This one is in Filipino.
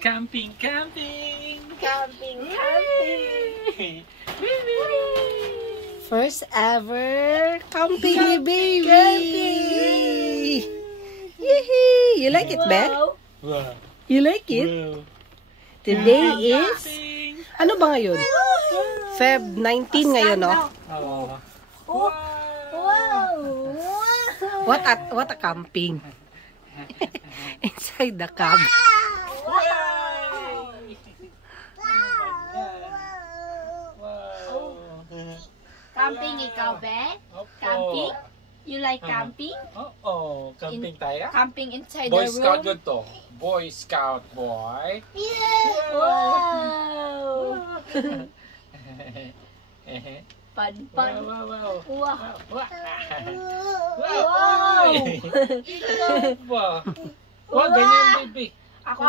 Camping, camping. Camping, camping. First ever camping ni baby. Camping. Yee! You like it, Ben? Wow. You like it? Wow. Today is, Camping. ano ba ngayon? Feb 19 ngayon, no? Oh. Wow! What a camping. Inside the cab. Camping ikaw, Ben? Camping? You like camping? Oo, camping tayo. Camping inside Boy the room? Scout yun to. Boy Scout boy. Wow! Fun, fun. Wow, wow, wow. Wow! Wow. Wow! Wow. Wow, ganyan baby. Ako.